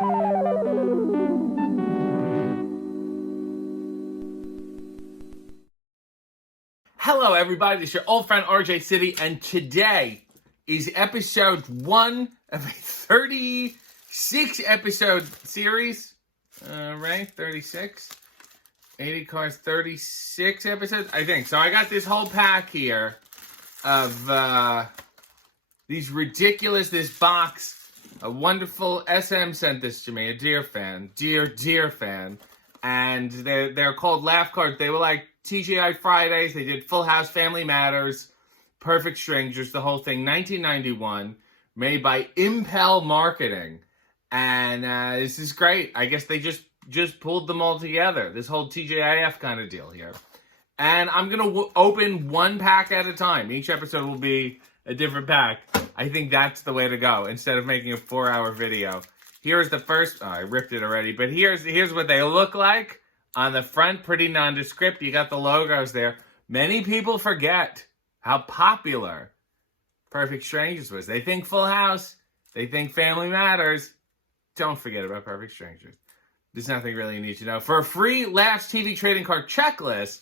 Hello, everybody. It's your old friend RJ City, and today is episode 1 of a 36 episode series. Right? 36? 80 cars, 36 episodes? I think. So I got this whole pack here of these ridiculous, this box. A wonderful SM sent this to me, a dear fan. Dear fan. And they're called Laugh Cards. They were like TGI Fridays. They did Full House, Family Matters, Perfect Strangers, the whole thing. 1991, made by Impel Marketing. And this is great. I guess they just pulled them all together. This whole TGIF kind of deal here. And I'm going to open one pack at a time. Each episode will be a different pack. I think that's the way to go instead of making a 4-hour video. Here's the first. Oh, I ripped it already. But here's what they look like. On the front, pretty nondescript. You got the logos there. Many people forget how popular Perfect Strangers was. They think Full House. They think Family Matters. Don't forget about Perfect Strangers. There's nothing really you need to know. For a free LAFFS TV trading card checklist,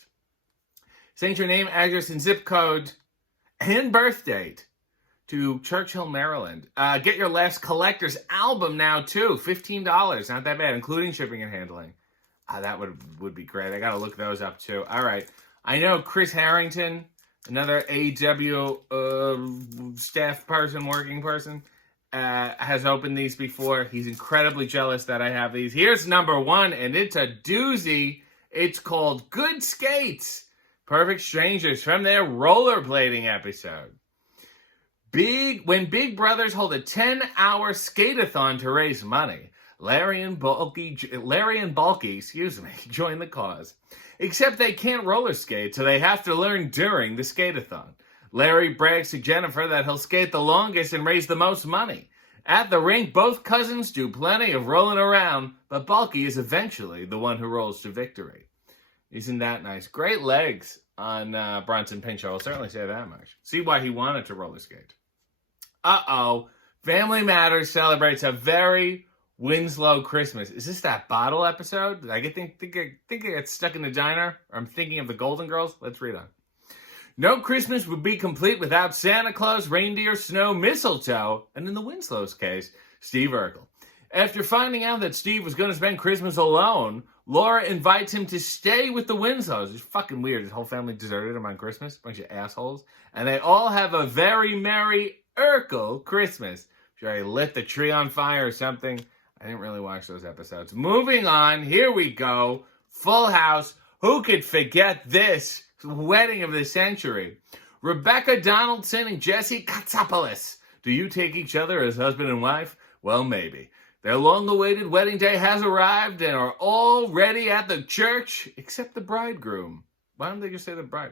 send your name, address, and zip code and birth date to Churchill, Maryland. Get your LAFFS Collector's Album now, too. $15. Not that bad, including shipping and handling. That would be great. I got to look those up, too. All right. I know Chris Harrington, another AEW staff person, working person, has opened these before. He's incredibly jealous that I have these. Here's number 1, and it's a doozy. It's called Good Skates. Perfect Strangers from their rollerblading episode. When Big Brothers hold a 10-hour skate-a-thon to raise money, Larry and Bulky, join the cause. Except they can't roller skate, so they have to learn during the skate-a-thon. Larry brags to Jennifer that he'll skate the longest and raise the most money. At the rink, both cousins do plenty of rolling around, but Bulky is eventually the one who rolls to victory. Isn't that nice? Great legs on Bronson Pinchot. I'll certainly say that much. See why he wanted to roller skate. Uh-oh. Family Matters celebrates a very Winslow Christmas. Is this that bottle episode? Did I think I get stuck in the diner? Or I'm thinking of the Golden Girls? Let's read on. No Christmas would be complete without Santa Claus, reindeer, snow, mistletoe, and in the Winslow's case, Steve Urkel. After finding out that Steve was going to spend Christmas alone, Laura invites him to stay with the Winslows. It's fucking weird. His whole family deserted him on Christmas. Bunch of assholes. And they all have a very merry Urkel Christmas. Sure, he lit the tree on fire or something. I didn't really watch those episodes. Moving on. Here we go. Full House. Who could forget this? Wedding of the century. Rebecca Donaldson and Jesse Katsopoulos. Do you take each other as husband and wife? Well, maybe. Their long-awaited wedding day has arrived and are all ready at the church, except the bridegroom. Why don't they just say the bride?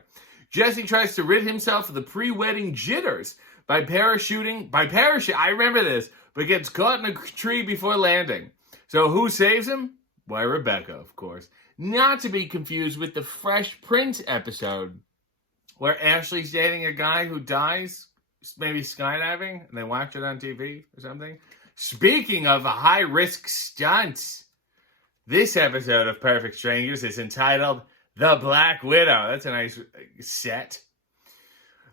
Jesse tries to rid himself of the pre-wedding jitters by parachuting. I remember this, but gets caught in a tree before landing. So who saves him? Why, Rebecca, of course. Not to be confused with the Fresh Prince episode, where Ashley's dating a guy who dies, maybe skydiving, and they watch it on TV or something. Speaking of high-risk stunts, this episode of Perfect Strangers is entitled The Black Widow. That's a nice set.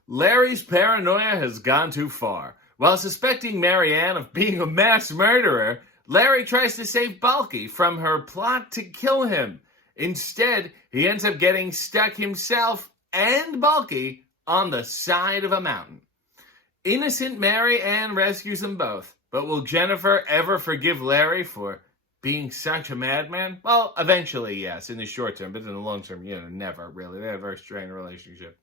Larry's paranoia has gone too far. While suspecting Marianne of being a mass murderer, Larry tries to save Bulky from her plot to kill him. Instead, he ends up getting stuck himself and Bulky on the side of a mountain. Innocent Marianne rescues them both. But will Jennifer ever forgive Larry for being such a madman? Well, eventually, yes, in the short term. But in the long term, never, really. They have a very strained relationship.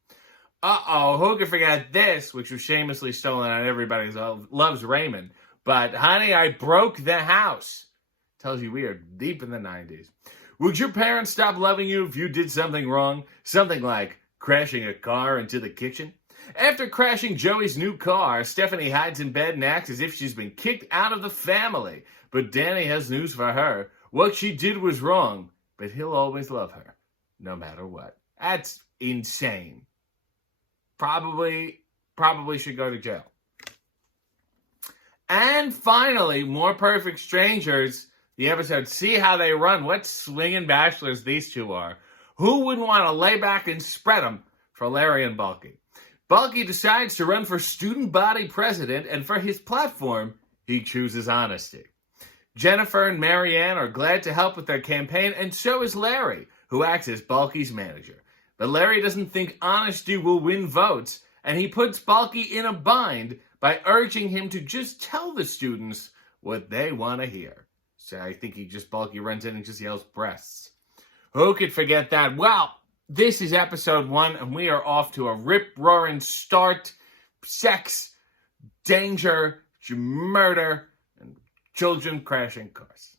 Uh-oh, who could forget this, which was shamelessly stolen on Everybody Loves Raymond. But, honey, I broke the house. Tells you we are deep in the 90s. Would your parents stop loving you if you did something wrong? Something like crashing a car into the kitchen? After crashing Joey's new car, Stephanie hides in bed and acts as if she's been kicked out of the family. But Danny has news for her. What she did was wrong, but he'll always love her, no matter what. That's insane. Probably should go to jail. And finally, more perfect strangers. The episode, See How They Run. What swinging bachelors these two are. Who wouldn't want to lay back and spread them for Larry and Bulky? Bulky decides to run for student body president, and for his platform, he chooses honesty. Jennifer and Marianne are glad to help with their campaign, and so is Larry, who acts as Bulky's manager. But Larry doesn't think honesty will win votes, and he puts Bulky in a bind by urging him to just tell the students what they want to hear. So I think Bulky runs in and just yells breasts. Who could forget that? Well, this is episode 1, and we are off to a rip-roaring start. Sex, danger, murder, and children crashing cars.